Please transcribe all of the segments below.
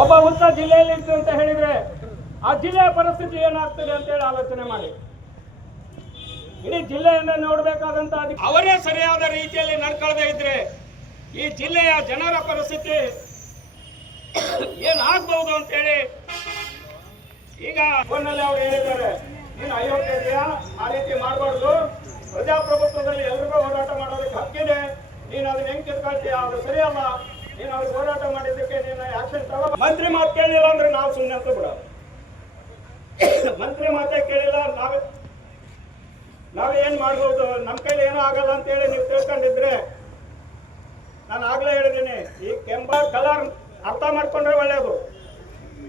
ಒಬ್ಬ ಉತ್ತರ ಜಿಲ್ಲೆಯಲ್ಲಿ ಇತ್ತು ಅಂತ ಹೇಳಿದ್ರೆ ಆ ಜಿಲ್ಲೆಯ ಪರಿಸ್ಥಿತಿ ಏನಾಗ್ತದೆ ಅಂತ ಹೇಳಿ ಆಲೋಚನೆ ಮಾಡಿ. ಇಡೀ ಜಿಲ್ಲೆಯನ್ನ ನೋಡಬೇಕಾದಂತ ಅವರೇ ಸರಿಯಾದ ರೀತಿಯಲ್ಲಿ ನಡ್ಕೊಳ್ಳದೆ ಇದ್ರೆ ಈ ಜಿಲ್ಲೆಯ ಜನರ ಪರಿಸ್ಥಿತಿ ಏನಾಗಬಹುದು ಅಂತ ಹೇಳಿ ಈಗ ಫೋನಲ್ಲಿ ಅವ್ರು ಹೇಳಿದ್ದಾರೆ, ನೀನು ಅಯೋಗ್ಯ ಇದೆಯಾ, ಆ ರೀತಿ ಮಾಡಬಾರ್ದು, ಪ್ರಜಾಪ್ರಭುತ್ವದಲ್ಲಿ ಎಲ್ರಿಗೂ ಹೋರಾಟ ಮಾಡೋದಕ್ಕೆ ಹಕ್ಕಿದೆ, ನೀನು ಅದನ್ನ ಹೆಂಗ್ ಕಿತ್ಕೊಳ್ತೀಯ, ಅದು ಸರಿಯಲ್ಲ, ನೀನು ಅವ್ರಿಗೆ ಹೋರಾಟ ಮಾಡಿದ್ದಕ್ಕೆ ನೀನು ಆಕ್ಷನ್ ತಗೋ. ಮಂತ್ರಿ ಮಾತು ಕೇಳಿಲ್ಲ ಅಂದ್ರೆ ನಾವು ಸುಮ್ಮನೆ ಅಂತ ಬಿಡೋದು. ಮಂತ್ರಿ ಮಾತೇ ಕೇಳಿಲ್ಲ, ನಾವೇ ಏನ್ ಮಾಡ್ಬೋದು, ನಮ್ಮ ಕೈಲಿ ಏನೂ ಆಗಲ್ಲ ಅಂತ ಹೇಳಿ ನೀವು ತಿಳ್ಕೊಂಡಿದ್ರೆ, ನಾನು ಆಗ್ಲೇ ಹೇಳಿದ್ದೀನಿ, ಈ ಕೆಂಪ ಕಲರ್ ಅರ್ಥ ಮಾಡ್ಕೊಂಡ್ರೆ ಒಳ್ಳೇದು.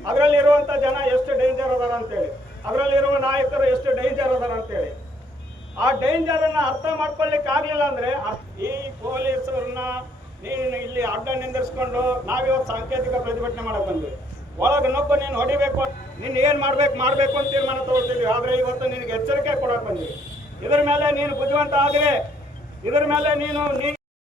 ಅದರಲ್ಲಿರುವಂತ ಜನ ಎಷ್ಟು ಡೇಂಜರ್ ಅದಾರ ಅಂತೇಳಿ, ಅದರಲ್ಲಿರುವ ನಾಯಕರು ಎಷ್ಟು ಡೇಂಜರ್ ಅದಾರ ಅಂತೇಳಿ, ಆ ಡೇಂಜರ್ ಅನ್ನ ಅರ್ಥ ಮಾಡ್ಕೊಳ್ಳಿಕ್ಕೆ ಆಗ್ಲಿಲ್ಲ ಅಂದ್ರೆ ಈ ಪೊಲೀಸರನ್ನ ನೀನು ಇಲ್ಲಿ ಅಡ್ಡ ನಿಂದಿರಿಸ್ಕೊಂಡು ನಾವಿವತ್ತು ಸಾಂಕೇತಿಕ ಪ್ರತಿಭಟನೆ ಮಾಡಕ್ ಬಂದ್ವಿ. ಒಳಗೆ ನೊಬ್ಬ ನೀನು ಹೊಡಿಬೇಕು, ನೀನು ಏನ್ ಮಾಡ್ಬೇಕು ಅಂತ ತೀರ್ಮಾನ ತಗೊಳ್ತಿದ್ವಿ. ಆದ್ರೆ ಇವತ್ತು ನಿನಗೆ ಎಚ್ಚರಿಕೆ ಕೊಡಕ್ ಬಂದ್ವಿ. ಇದರ ಮೇಲೆ ನೀನು ಬುದ್ಧಿವಂತ ಆದ್ರೆ, ಇದರ ಮೇಲೆ ನೀನು